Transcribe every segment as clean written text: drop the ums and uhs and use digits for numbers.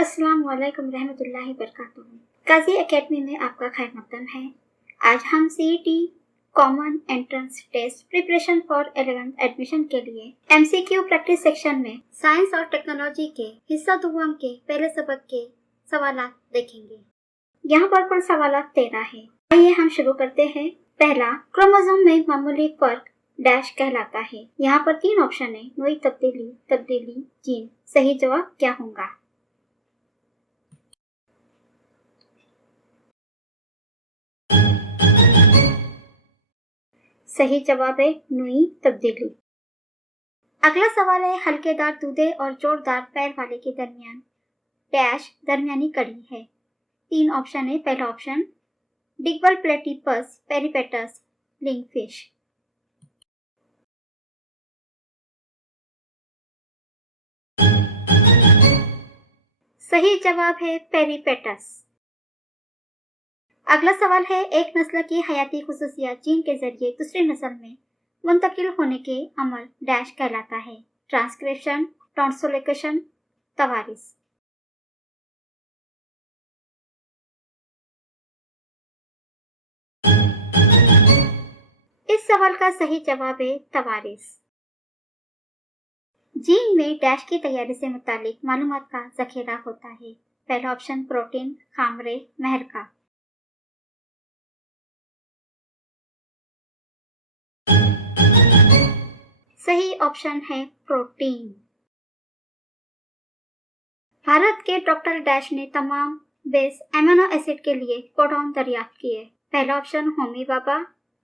अस्सलाम वालेकुम रहमतुल्लाहि बरकातुहू। काजी एकेडमी में आपका खैर मकदम है। आज हम CET common entrance test preparation for 11th admission के लिए एमसीक्यू प्रैक्टिस सेक्शन में साइंस और टेक्नोलॉजी के हिस्सा दुआम के पहले सबक के सवालात देखेंगे। यहाँ पर कुल सवालात 13 है। आइए हम शुरू करते हैं। पहला, क्रोमोसोम में मामूली फर्क डैश कहलाता है। यहाँ पर 3 ऑप्शन है, नई तब्दीली, जीन। सही जवाब क्या होगा? सही जवाब है नई तब्दीली। अगला सवाल है, हल्केदार दूधे और जोरदार पैर वाले के दरमियान डैश दरमियानी कड़ी है। 3 ऑप्शन है। पहला ऑप्शन डिगबल प्लेटिपस पेरिपेटस लिंगफिश। सही जवाब है पेरिपेटस। अगला सवाल है, एक नस्ल की हयाती खुसूसियात जीन के जरिए दूसरी नस्ल में मुंतकिल होने के अमल डैश कहलाता है। ट्रांसक्रिप्शन, ट्रांसलोकेशन, तवारिस। इस सवाल का सही जवाब है तवारिस। जीन में डैश की तैयारी से मुतालिक मालूमात का जखीरा होता है। पहला ऑप्शन प्रोटीन, खामरे, महर का। सही ऑप्शन है प्रोटीन। भारत के डॉक्टर डैश ने तमाम बेस एमिनो एसिड के लिए कोडॉन दरियाफ्त किए। पहला ऑप्शन होमी बाबा,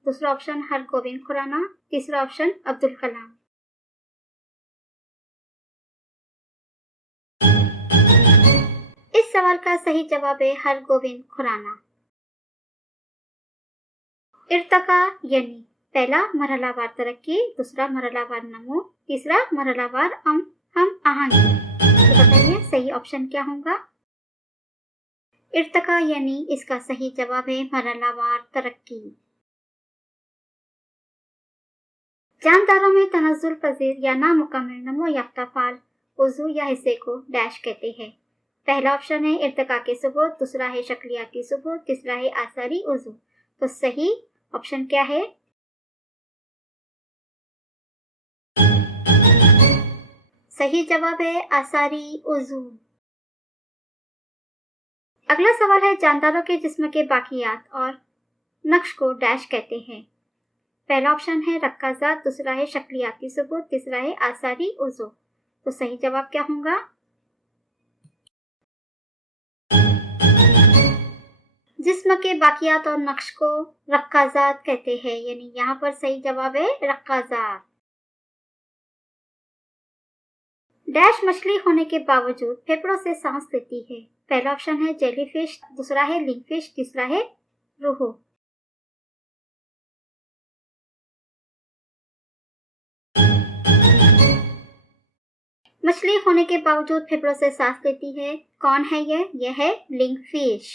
दूसरा ऑप्शन हरगोविंद खुराना, तीसरा ऑप्शन अब्दुल कलाम। इस सवाल का सही जवाब है हरगोविंद खुराना। इर्तका यानी पहला मरहलावार तरक्की, दूसरा मरहलावार नमो, तीसरा मरहलावार हम आहंगी। तो बताइए सही ऑप्शन क्या होगा? इर्तका यानी इसका सही जवाब है मरहलावार तरक्की। जानदारों में तनज़्ज़ुल पजीर या नामुकम्मल नमो याफ्ता फाल उज़ू या हिस्से को डैश कहते हैं। पहला ऑप्शन है इर्तका के सुबूत, दूसरा है शक्लियाती सुबूत, तीसरा है आसारी उज़ू। तो सही ऑप्शन क्या है? सही जवाब है आसारी उज़ू। अगला सवाल है, जानदारों के जिस्म के बाकियात और नक्श को डैश कहते हैं। पहला ऑप्शन है रक्काजात, दूसरा है शक्लियाती सुबूत, तीसरा है आसारी उज़ू। तो सही जवाब क्या होगा? जिस्म के बाकियात और नक्श को रक्काजात कहते हैं, यानी यहाँ पर सही जवाब है रक्काजात। डैश मछली होने के बावजूद फेफड़ों से सांस लेती है। पहला ऑप्शन है जेलीफिश, दूसरा है लिंगफिश, तीसरा है रोहू। मछली होने के बावजूद फेफड़ों से सांस लेती है, कौन है यह है लिंगफिश।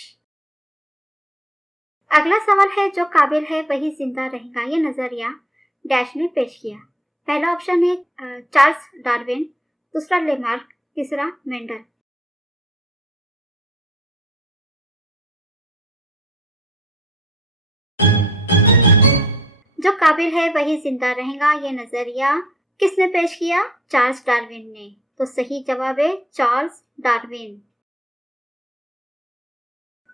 अगला सवाल है, जो काबिल है वही जिंदा रहेगा, ये नजरिया डैश ने पेश किया। पहला ऑप्शन है चार्ल्स डार्विन, दूसरा लेमार्क, तीसरा मेंडल। जो काबिल है वही जिंदा रहेगा, ये नजरिया किसने पेश किया? चार्ल्स डार्विन ने। तो सही जवाब है चार्ल्स डार्विन।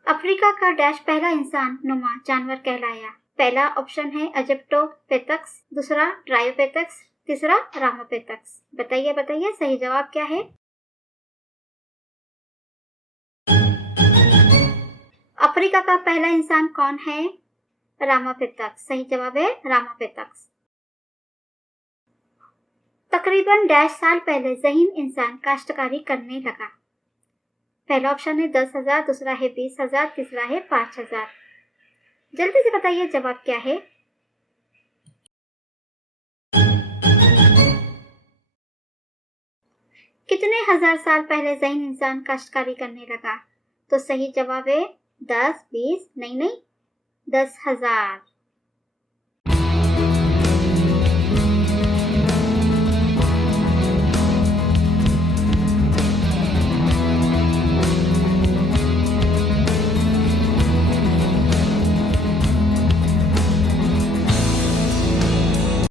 अफ्रीका का डैश पहला इंसान नुमा जानवर कहलाया। पहला ऑप्शन है अजिप्टोपेथक्स, दूसरा ट्रायोपेथक्स, तीसरा रामापेथक्स। बताइए सही जवाब क्या है? अफ्रीका का पहला इंसान कौन है? रामापेथक्स। सही जवाब है रामापेथक्स। तकरीबन डैश साल पहले ज़हीन इंसान काश्तकारी करने लगा। पहला ऑप्शन है 10,000, दूसरा है 20,000, तीसरा है 5,000। जल्दी से बताइए जवाब क्या है? कितने हजार साल पहले ज़हीन इंसान काश्तकारी करने लगा? तो सही जवाब है 10, 20 नहीं 10,000।